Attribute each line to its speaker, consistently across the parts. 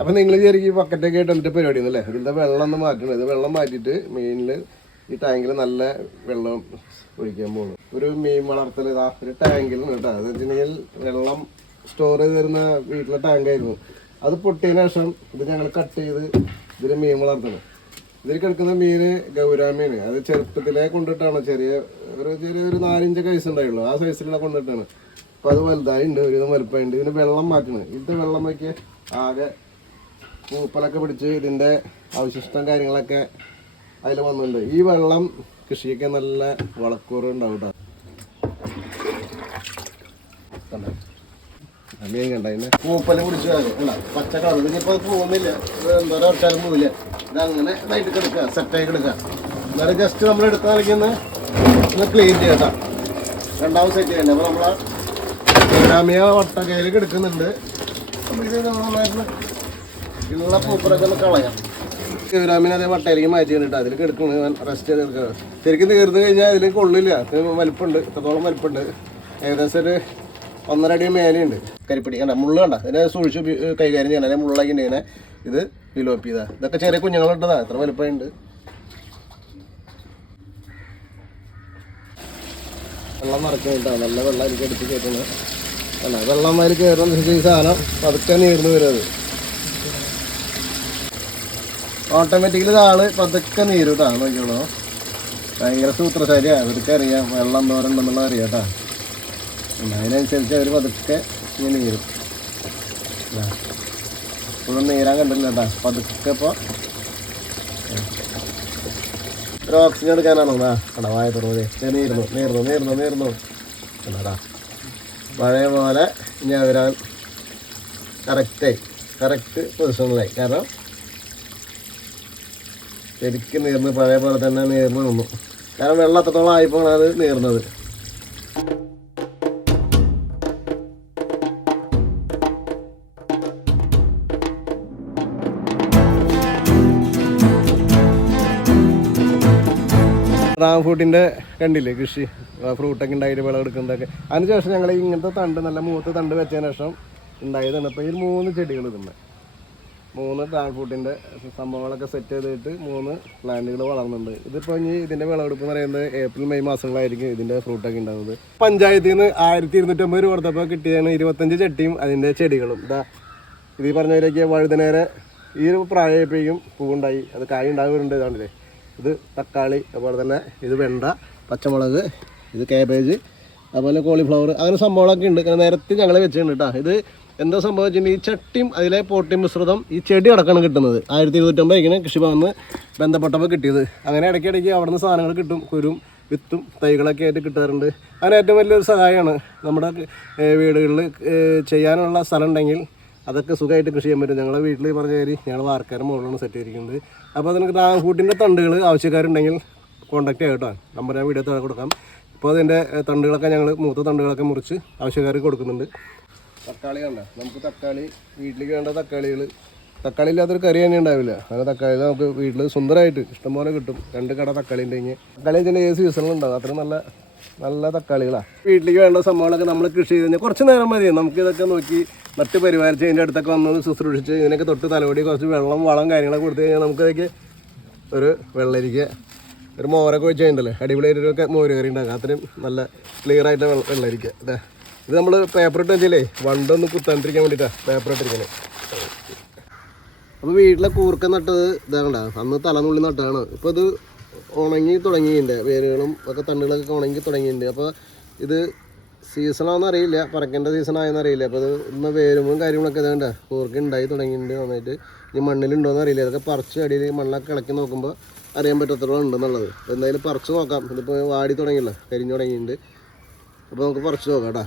Speaker 1: അപ്പൊ നിങ്ങൾ വിചാരിക്കും ആയിട്ട് എന്നിട്ട് പരിപാടി ഒന്നല്ലേ ഇതിന്റെ വെള്ളം ഒന്ന് മാറ്റണം. ഇത് വെള്ളം മാറ്റിട്ട് മെയിനിൽ ഈ ടാങ്കിൽ നല്ല വെള്ളം ഒഴിക്കാൻ പോകണം ഒരു മീൻ വളർത്തൽ ഇതാ ഒരു ടാങ്കിൽ കേട്ടോ. അത് വെച്ചിട്ടുണ്ടെങ്കിൽ വെള്ളം സ്റ്റോർ ചെയ്ത് തരുന്ന വീട്ടിലെ ടാങ്കായിരുന്നു അത് പൊട്ടിയതിന് ശേഷം ഇത് ഞങ്ങൾ കട്ട് ചെയ്ത് ഇതിൽ മീൻ വളർത്തണം. ഇതിൽ കിടക്കുന്ന മീന് ഗൗരാമീന് അത് ചെറുപ്പത്തിലേ കൊണ്ടിട്ടാണ്. ചെറിയ ഒരു ചെറിയ ഒരു നാലിഞ്ച് സൈസ് ഉണ്ടായുള്ളൂ. ആ സൈസിലുള്ള കൊണ്ടിട്ടാണ്. അപ്പൊ അത് വലുതായിട്ടുണ്ട് ഒരു വലുപ്പമുണ്ട് ഇതിന് വെള്ളം മാറ്റണം. ഇതിന്റെ വെള്ളം നോക്കിയാൽ ആകെ പൂപ്പലൊക്കെ പിടിച്ച് ഇതിന്റെ അവശിഷ്ടം കാര്യങ്ങളൊക്കെ അതിൽ വന്നിട്ടുണ്ട്. ഈ വെള്ളം കൃഷിയൊക്കെ നല്ല വളക്കൂറ് ഉണ്ടാവും കേട്ടോ കണ്ടോ? ആ മീൻ കണ്ട അതിനെ? പൂപ്പൽ പിടിച്ച് കണ്ട? പച്ച കളർ ഇനിയിപ്പോൾ പോകുന്നില്ല. എന്താ പറയുക വർഷാലും പോവില്ല. ഇത് അങ്ങനെ ഇതായിട്ട് കിടക്കുക. സെറ്റായി കിടക്കുക. എന്നാലും ജസ്റ്റ് നമ്മൾ എടുത്ത് കളിക്കുന്ന ഒന്ന് ക്ലീൻ ചെയ്യട്ടാ. രണ്ടാമത് സെറ്റ് ചെയ്യണ്ടേ? അപ്പോൾ നമ്മളെ ഗ്രാമീയ വട്ടകയിൽ കിടക്കുന്നുണ്ട്. അപ്പോൾ ഇത് നന്നായിട്ട് ഉള്ള പൂപ്പലൊക്കെ ഒന്ന് കളയാം. ശിവരാമിനെ അതേ വട്ടയിലേക്ക് മാറ്റി കണ്ടിട്ട് അതിൽ ഞാൻ റെസ്റ്റ് ചെയ്ത് എടുക്കുക. ശരിക്കും തീർന്നു കഴിഞ്ഞാൽ അതിൽ കൊള്ളില്ല വലിപ്പുണ്ട് ഇത്രത്തോളം വലിപ്പുണ്ട്. ഏകദേശം ഒരു ഒന്നര അടി മേലെയുണ്ട്. കരിപ്പിടി കണ്ട? മുള്ള കണ്ട? ഇതിനെ സൂക്ഷിച്ച് കൈകാര്യം ചെയ്യണം. അല്ലെങ്കിൽ മുള്ളാക്കി ഇങ്ങനെ ഇത് ഫിലോപ്പ് ചെയ്താ. ഇതൊക്കെ ചെറിയ കുഞ്ഞുങ്ങളുണ്ടതാ എത്ര വലിപ്പമുണ്ട്. വെള്ളം നിറക്കുന്നുണ്ടാവും നല്ല വെള്ളം എനിക്ക് എടുത്ത് കയറ്റുന്നത്. അല്ല വെള്ളം അതിൽ കയറുന്ന സാധനം പതുക്കെ നീർന്ന് വരും അത് ഓട്ടോമാറ്റിക്കലി ഇതാൾ പതുക്കെ നീരും കേട്ടോ നോക്കിയോളൂ ഭയങ്കര സൂത്രശാലിയാണ് അവർക്ക് അറിയാം വെള്ളം എന്തോരം ഉണ്ടെന്നുള്ളത് അറിയാം കേട്ടോ അതിനനുസരിച്ച് അവർ പതുക്കെ ഇങ്ങനെ നീരും. ഇപ്പോഴും നീരാൻ കണ്ടില്ല കേട്ടോ പതുക്കെ ഇപ്പോൾ ഒരു ഓക്സിജൻ എടുക്കാനാണോ? എന്നാ കടാ വായ തുറന്നത് നീർന്നു നീർന്നു നീർന്നു നീർന്നു. എന്നാടാ പഴയ പോലെ ഇനി അവരാൻ കറക്റ്റായി കറക്റ്റ് പൊസിഷനിലായി കാരണം ശരിക്കും നീർന്ന് പഴയ പോലെ തന്നെ നീർന്ന് നിന്നു. കാരണം വെള്ളം അത്രത്തോളം ആയിപ്പോഴാണ് അത് നീർന്നത്. റാം ഫ്രൂട്ടിന്റെ കണ്ടില്ലേ കൃഷി? ഫ്രൂട്ടൊക്കെ ഉണ്ടായിട്ട് വിളവെടുക്കുന്നതൊക്കെ അതിനുശേഷം ഞങ്ങൾ ഇങ്ങനത്തെ തണ്ട് നല്ല മൂത്ത് തണ്ട് വെച്ചതിന് ശേഷം ഉണ്ടായതാണ് അപ്പോൾ ഈ മൂന്ന് ചെടികൾ ഇതുണ്ട് മൂന്ന് ഡ്രാഗൺ സംഭവങ്ങളൊക്കെ സെറ്റ് ചെയ്തിട്ട് മൂന്ന് പ്ലാന്റുകൾ വളർന്നുണ്ട് ഇതിപ്പോൾ ഇനി ഇതിന്റെ വിളവെടുപ്പ് എന്ന് പറയുന്നത് ഏപ്രിൽ മെയ് മാസങ്ങളായിരിക്കും ഇതിന്റെ ഫ്രൂട്ടൊക്കെ ഉണ്ടാകുന്നത് പഞ്ചായത്തിൽ നിന്ന് ആയിരത്തി ഇരുന്നൂറ്റമ്പത് രൂപ കൊടുത്തപ്പോൾ കിട്ടിയാണ് ഇരുപത്തഞ്ച് ചട്ടിയും അതിന്റെ ചെടികളും. ഇതാ ഇത് പറഞ്ഞവരൊക്കെ വഴുതനേരെ ഈ ഒരു പ്രായമായപ്പോഴേക്കും പൂവുണ്ടായി. അത് കായ് ഉണ്ടാകുന്നുണ്ട് ഇതാണല്ലേ? ഇത് തക്കാളി അതുപോലെ തന്നെ ഇത് വെണ്ട പച്ചമുളക് ഇത് കാബേജ് അതുപോലെ കോളിഫ്ലവർ അങ്ങനെ സംഭവങ്ങളൊക്കെ ഉണ്ട്. അങ്ങനെ നിരത്തി ഞങ്ങൾ വെച്ചിട്ടുണ്ട് കേട്ടോ ഇത് എന്താ സംഭവം ഈ ചട്ടിയും അതിലെ പോട്ടിയും മിശ്രിതം ഈ ചെടി അടക്കമാണ് കിട്ടുന്നത്. ആയിരത്തി ഇരുന്നൂറ്റമ്പത് ഇങ്ങനെ കൃഷിഭവന്ന് ബന്ധപ്പെട്ടപ്പോൾ കിട്ടിയത്. അങ്ങനെ ഇടയ്ക്കിടയ്ക്ക് അവിടെ നിന്ന് സാധനങ്ങൾ കിട്ടും. കുരും വിത്തും തൈകളൊക്കെ ആയിട്ട് കിട്ടാറുണ്ട്. അങ്ങനെ ഏറ്റവും വലിയൊരു സഹായമാണ് നമ്മുടെ വീടുകളിൽ ചെയ്യാനുള്ള സ്ഥലം ഉണ്ടെങ്കിൽ അതൊക്കെ സുഖമായിട്ട് കൃഷി ചെയ്യാൻ പറ്റും. ഞങ്ങളുടെ വീട്ടിൽ പറഞ്ഞ കാര്യം ഞങ്ങൾ വാർക്കാരം മുകളിലാണ് സെറ്റ് ചെയ്തിരിക്കുന്നത്. അപ്പോൾ അതിന് കൂട്ടിന്റെ തണ്ടുകൾ ആവശ്യക്കാരുണ്ടെങ്കിൽ കോൺടാക്റ്റ് ചെയ്യാം കേട്ടോ. നമ്പർ ഞാൻ വീഡിയോ താഴെ കൊടുക്കാം. ഇപ്പോൾ അതിന്റെ തണ്ടുകളൊക്കെ ഞങ്ങൾ മൂത്ത തണ്ടുകളൊക്കെ മുറിച്ച് ആവശ്യക്കാർക്ക് കൊടുക്കുന്നുണ്ട്. തക്കാളി കണ്ട? നമുക്ക് തക്കാളി വീട്ടിലേക്ക് വേണ്ട തക്കാളികൾ തക്കാളി ഇല്ലാത്തൊരു കറി തന്നെ ഉണ്ടാവില്ല. അങ്ങനെ തക്കാളി നമുക്ക് വീട്ടിൽ സുന്ദരമായിട്ട് ഇഷ്ടംപോലെ കിട്ടും. രണ്ട് കട തക്കാളി ഉണ്ടെങ്കിൽ തക്കാളി ഇതിന്റെ ഏത് സീസണിലും ഉണ്ടാവും. അത്രയും നല്ല നല്ല തക്കാളികളാണ് വീട്ടിലേക്ക് വേണ്ട സംഭവങ്ങളൊക്കെ നമ്മൾ കൃഷി ചെയ്ത് കഴിഞ്ഞാൽ കുറച്ച് നേരം മതി. നമുക്ക് ഇതൊക്കെ നോക്കി നട്ട് പരിപാലിച്ച് അതിന്റെ അടുത്തൊക്കെ വന്ന് ശുശ്രൂഷിച്ച് ഇതിനൊക്കെ തൊട്ട് തലവടി കുറച്ച് വെള്ളം വളം കാര്യങ്ങളൊക്കെ കൊടുത്തു കഴിഞ്ഞാൽ നമുക്കിതൊക്കെ ഒരു വെള്ളരിക്ക ഒരു മോരൊക്കെ വെച്ച് കഴിഞ്ഞിട്ടല്ലേ അടിപൊളിയായിട്ടൊക്കെ മോര് കറി ഉണ്ടാക്കുക അത്രയും നല്ല ക്ലിയർ ആയിട്ട് വെള്ളം വെള്ളരിക്ക. അതെ ഇത് നമ്മൾ പേപ്പർ ഇട്ട് വെച്ചില്ലേ? വണ്ടൊന്ന് കുത്താണ്ടിരിക്കാൻ വേണ്ടിയിട്ടാണ് പേപ്പർ ഇട്ടിരിക്കുന്നത് അപ്പോൾ വീട്ടിലെ കൂർക്ക നട്ടത് ഇതാകണ്ട അന്ന് തലനുള്ളി നട്ടതാണ്. ഇപ്പോൾ ഇത് ഉണങ്ങി തുടങ്ങിയിട്ടുണ്ട്. വേരുകളും ഒക്കെ തണ്ടുകളൊക്കെ ഉണങ്ങി തുടങ്ങിയിട്ടുണ്ട്. അപ്പോൾ ഇത് സീസണാണെന്ന് അറിയില്ല. പറക്കേണ്ട സീസൺ ആയെന്ന് അറിയില്ല. അപ്പോൾ ഇത് ഇന്ന് വേരുമ്പും കാര്യങ്ങളൊക്കെ ഇതാകണ്ട കൂർക്ക ഉണ്ടായി തുടങ്ങിയിട്ടുണ്ട് നന്നായിട്ട്. ഈ മണ്ണിലുണ്ടോയെന്ന് അറിയില്ല. അതൊക്കെ പറിച്ച് അടിയിൽ മണ്ണൊക്കെ ഇളക്കി നോക്കുമ്പോൾ അറിയാൻ പറ്റത്തുള്ളൂ ഉണ്ടെന്നുള്ളത്. എന്തായാലും പറിച്ച് നോക്കാം. ഇതിപ്പോൾ വാടി തുടങ്ങിയില്ല. കരിഞ്ഞു തുടങ്ങിയിട്ടുണ്ട്. അപ്പോൾ നമുക്ക് പറിച്ച് നോക്കാം കേട്ടോ.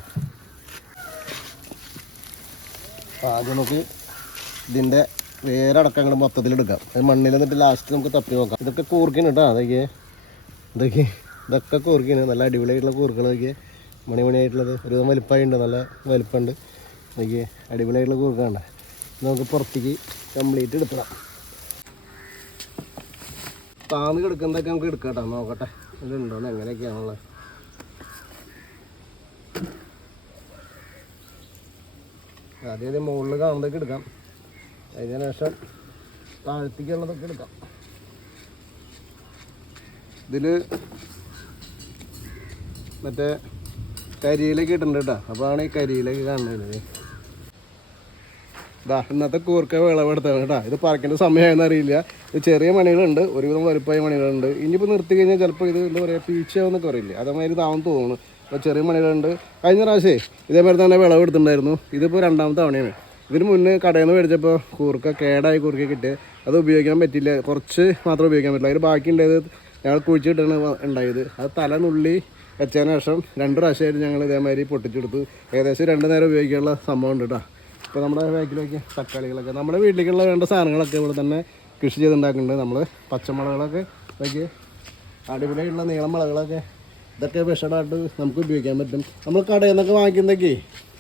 Speaker 1: ആദ്യം നമുക്ക് ഇതിന്റെ വേരടക്കം അങ്ങോട്ട് മൊത്തത്തിൽ എടുക്കാം. അത് മണ്ണിൽ നിന്നിട്ട് ലാസ്റ്റ് നമുക്ക് തപ്പി നോക്കാം. ഇതൊക്കെ കൂർക്കിന് കേട്ടോ. അതൊക്കെ ഇതൊക്കെ ഇതൊക്കെ കൂർക്കിന് നല്ല അടിപൊളിയായിട്ടുള്ള കൂർക്കൾ ഇതൊക്കെ മണിമണിയായിട്ടുള്ളത് ഒരു വലിപ്പമായിട്ടുണ്ട്. നല്ല വലിപ്പമുണ്ട്. അതൊക്കെ അടിപൊളിയായിട്ടുള്ള കൂർക്കാണ് നമുക്ക് പുറത്തേക്ക് കംപ്ലീറ്റ് എടുക്കണം. താന്ന് കിടക്കുന്നതൊക്കെ നമുക്ക് എടുക്കാം കേട്ടോ നോക്കട്ടെ ഇതുണ്ടോന്ന് എങ്ങനെയൊക്കെയാണുള്ളത്? ആദ്യം ആദ്യം മുകളിൽ കാണുന്നതൊക്കെ എടുക്കാം. അതിന് ശേഷം താഴ്ത്തിക്കുള്ളതൊക്കെ എടുക്കാം. ഇതിൽ മറ്റേ കരിയിലൊക്കെ ഇട്ടുണ്ട് കേട്ടോ. അപ്പോഴാണ് ഈ കരിയിലൊക്കെ കാണുന്നത്. ഇതാ ഇന്നത്തെ കൂർക്ക വിളവെടുത്താണ് കേട്ടോ. ഇത് പറിക്കേണ്ട സമയമായെന്ന് അറിയില്ല. ഇത് ചെറിയ മണികളുണ്ട് ഒരുവിധം വലുപ്പമായ മണികളുണ്ട്. ഇനിയിപ്പോൾ നിർത്തി കഴിഞ്ഞാൽ ചിലപ്പോൾ ഇത് എന്താ പറയുക പീച്ചയാവെന്നൊക്കെ പറയില്ലേ? അതേമാതിരി ഇതാവും തോന്നുന്നു. അപ്പോൾ ചെറിയ മണികളുണ്ട്. കഴിഞ്ഞ പ്രാവശ്യമേ ഇതേമാതിരി തന്നെ വിളവെടുത്തിട്ടുണ്ടായിരുന്നു. ഇതിപ്പോൾ രണ്ടാമത്തെ തവണയാണ്. ഇതിന് മുന്നേ കടയിൽ നിന്ന് മേടിച്ചപ്പോൾ കൂർക്ക കേടായി കൂർക്ക കിട്ടിയത് അത് ഉപയോഗിക്കാൻ പറ്റില്ല കുറച്ച് മാത്രമേ ഉപയോഗിക്കാൻ പറ്റില്ല അതിന് ബാക്കി ഉണ്ടായത് ഞങ്ങൾ കുഴിച്ചിട്ടാണ് ഉണ്ടായത്. അത് തല നുള്ളി വെച്ചതിന് ശേഷം രണ്ട് പ്രാവശ്യമായിട്ട് ഞങ്ങൾ ഇതേമാതിരി പൊട്ടിച്ചെടുത്ത്. ഏകദേശം രണ്ട് നേരം ഉപയോഗിക്കാനുള്ള സംഭവം ഉണ്ട് കേട്ടോ. ഇപ്പോൾ നമ്മുടെ ബാക്കിലൊക്കെ തക്കാളികളൊക്കെ. നമ്മുടെ വീട്ടിലേക്കുള്ള വേണ്ട സാധനങ്ങളൊക്കെ ഇവിടെ തന്നെ കൃഷി ചെയ്തുണ്ടാക്കുന്നുണ്ട്. നമ്മൾ പച്ചമുളകളൊക്കെ ഇതൊക്കെ അടിപൊളിയായിട്ടുള്ള നീളം മുളകളൊക്കെ ഇതൊക്കെ വിഷമായിട്ട് നമുക്ക് ഉപയോഗിക്കാൻ പറ്റും. നമ്മൾ കടയിൽ നിന്നൊക്കെ വാങ്ങിക്കുന്നതൊക്കെ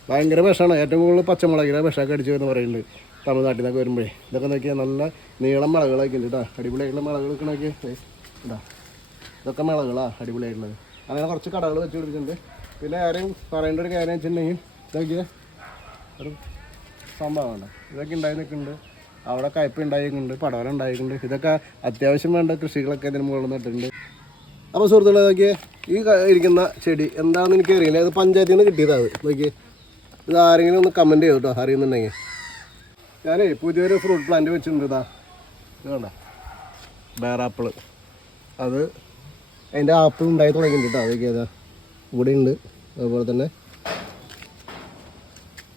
Speaker 1: ഭയങ്കര വിഷമാണ്. ഏറ്റവും കൂടുതൽ പച്ചമുളകിനെ വിഷമൊക്കെ അടിച്ചു എന്ന് പറയുന്നുണ്ട് തമിഴ്നാട്ടിൽ നിന്നൊക്കെ വരുമ്പോഴേ. ഇതൊക്കെ നോക്കിയാൽ നല്ല നീളം മുളകളൊക്കെ ഉണ്ട് കേട്ടോ അടിപൊളിയായിട്ടുള്ള മുളകളൊക്കെ നോക്കി ഇതാ. ഇതൊക്കെ മുളകളാണ് അടിപൊളിയായിട്ടുള്ളത്. അങ്ങനെ കുറച്ച് കടകൾ വെച്ച് പിടിച്ചിട്ടുണ്ട് പിന്നെ ആരെയും പറയേണ്ട ഒരു കാര്യം വെച്ചിട്ടുണ്ടെങ്കിൽ ഒരു സംഭവമാണ്. ഇതൊക്കെ ഉണ്ടായി നിൽക്കുന്നുണ്ട്. അവിടെ കയ്പ ഉണ്ടായിട്ടുണ്ട് പടവലം ഉണ്ടായിട്ടുണ്ട് ഇതൊക്കെ അത്യാവശ്യം വേണ്ട കൃഷികളൊക്കെ ഇതിന് മുകളിൽ നിന്നിട്ടുണ്ട്. അപ്പോൾ സുഹൃത്തുക്കളെ നോക്കിയേ ഈ ഇരിക്കുന്ന ചെടി എന്താണെന്ന് എനിക്ക് അറിയില്ല. അത് പഞ്ചായത്തിൽ നിന്ന് കിട്ടിയതാണ് നോക്കിയേ ഇത് ആരെങ്കിലും ഒന്ന് കമന്റ് ചെയ്തു കേട്ടോ അറിയുന്നുണ്ടെങ്കിൽ. ഞാനേ പുതിയൊരു ഫ്രൂട്ട് പ്ലാന്റ് വെച്ചിട്ടുണ്ട് ഇതാ. ഇത് കണ്ട? ബേറാപ്പിൾ അത് അതിന്റെ ആപ്പിൾ ഉണ്ടായി തുടങ്ങിയിട്ടുണ്ട് കേട്ടോ അതൊക്കെ ഏതാ ഇവിടെ ഉണ്ട് അതുപോലെ തന്നെ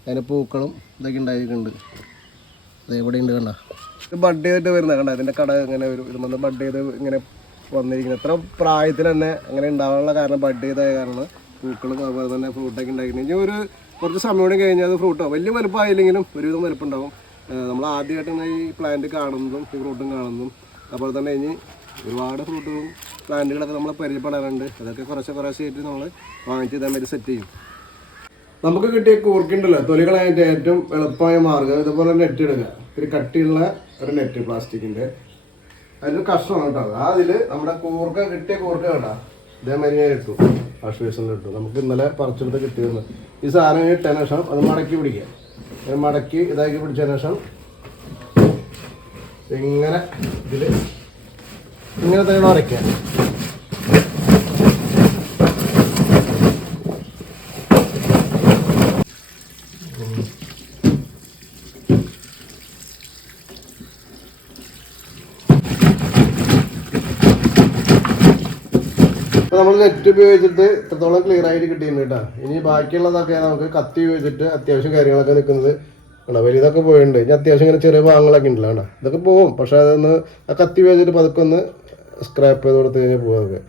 Speaker 1: അതിന്റെ പൂക്കളും ഇതൊക്കെ ഉണ്ടായിട്ടുണ്ട് അത് എവിടെ ഉണ്ട് കണ്ട ബഡ് ചെയ്തിട്ട് വരുന്ന കണ്ട? അതിന്റെ കട ഇങ്ങനെ വരും. ഇത് വന്ന് ബഡ് ചെയ്ത് ഇങ്ങനെ വന്നിരിക്കുന്നത് എത്ര പ്രായത്തിൽ തന്നെ അങ്ങനെ ഉണ്ടാവാനുള്ള കാരണം ബഡ് ചെയ്തായ കാരണം പൂക്കളും അതുപോലെ തന്നെ ഫ്രൂട്ടൊക്കെ ഇനി ഒരു കുറച്ച് സമയം കൂടി കഴിഞ്ഞാൽ അത് ഫ്രൂട്ടോ വലിയ വലുപ്പമായില്ലെങ്കിലും ഒരുവിധം വലുപ്പുണ്ടാവും. നമ്മൾ ആദ്യമായിട്ട് ഇങ്ങനെ ഈ പ്ലാന്റ് കാണുന്നതും ഈ ഫ്രൂട്ടും കാണുന്നതും. അതുപോലെ തന്നെ ഇനി ഒരുപാട് ഫ്രൂട്ടുകളും പ്ലാന്റുകളൊക്കെ നമ്മൾ പരിചയപ്പെടാറുണ്ട്. അതൊക്കെ കുറച്ച് കുറേശ്ശെ ആയിട്ട് നമ്മൾ വാങ്ങിച്ച് ഇതേമാതിരി സെറ്റ് ചെയ്യും. നമുക്ക് കിട്ടിയ കൂർക്കുണ്ടല്ലോ. തൊലികളായിട്ട് ഏറ്റവും എളുപ്പമായ മാർഗം ഇതുപോലെ നെറ്റ് ഇടുക. ഒരു കട്ടിയുള്ള ഒരു നെറ്റ് പ്ലാസ്റ്റിക്കിന്റെ അതിൽ കഷ്ണമാണ് കേട്ടോ. അതിൽ നമ്മുടെ കൂർക്ക കിട്ടിയ കൂർക്ക കേട്ടോ ഇതേമാതിരി ഞാൻ ഇട്ടു. വാഷ് ബേസിനിൽ ഇട്ടു. നമുക്ക് ഇന്നലെ പറിച്ചെടുത്ത് കിട്ടിയിരുന്നു. ഈ സാധനം ഇട്ടതിന് ശേഷം അത് മടക്കി പിടിക്കുക അത് മടക്കി ഇതാക്കി പിടിച്ചതിന് ശേഷം ഇങ്ങനെ ഇതിൽ ഇങ്ങനെ തന്നെ വരയ്ക്കുക നെറ്റ് ഉപയോഗിച്ചിട്ട് ഇത്രത്തോളം ക്ലിയർ ആയിട്ട് കിട്ടിയിട്ടുണ്ട് കേട്ടോ. ഇനി ബാക്കിയുള്ളതൊക്കെ നമുക്ക് കത്തി ഉപയോഗിച്ചിട്ട് അത്യാവശ്യം കാര്യങ്ങളൊക്കെ നിൽക്കുന്നത് കണ്ടോ വലിയതൊക്കെ പോയിട്ടുണ്ട്. ഇനി അത്യാവശ്യം ഇങ്ങനെ ചെറിയ ഭാഗങ്ങളൊക്കെ ഉണ്ടല്ലോ കേട്ടോ. ഇതൊക്കെ പോകും പക്ഷെ അതൊന്ന് ആ കത്തി ഉപയോഗിച്ചിട്ട് പതുക്കെ ഒന്ന് സ്ക്രാപ്പ് ചെയ്ത് കൊടുത്ത് കഴിഞ്ഞാൽ പോകും അതൊക്കെ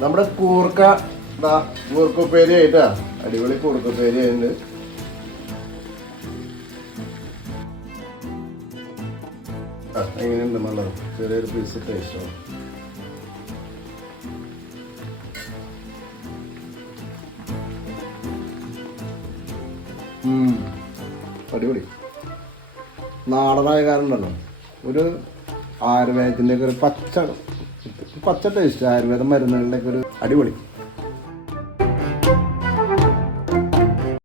Speaker 1: നമ്മുടെ കൂർക്ക ദാ കൂർക്കുപ്പേരി ആയിട്ടാ. അടിപൊളി കൂർക്കുപ്പേരി ആയിട്ടുണ്ട്. എങ്ങനെയുണ്ട് നല്ല ചെറിയൊരു പീസ് ടേസ്റ്റോ അടിപൊളി. നാടനായ കാരണം ഉണ്ടല്ലോ. ഒരു ആയുർവേദത്തിന്റെ ഒക്കെ ഒരു പച്ച പച്ച ടേസ്റ്റ് ആയുർവേദ മരുന്നുകളുടെ ഒക്കെ ഒരു അടിപൊളി.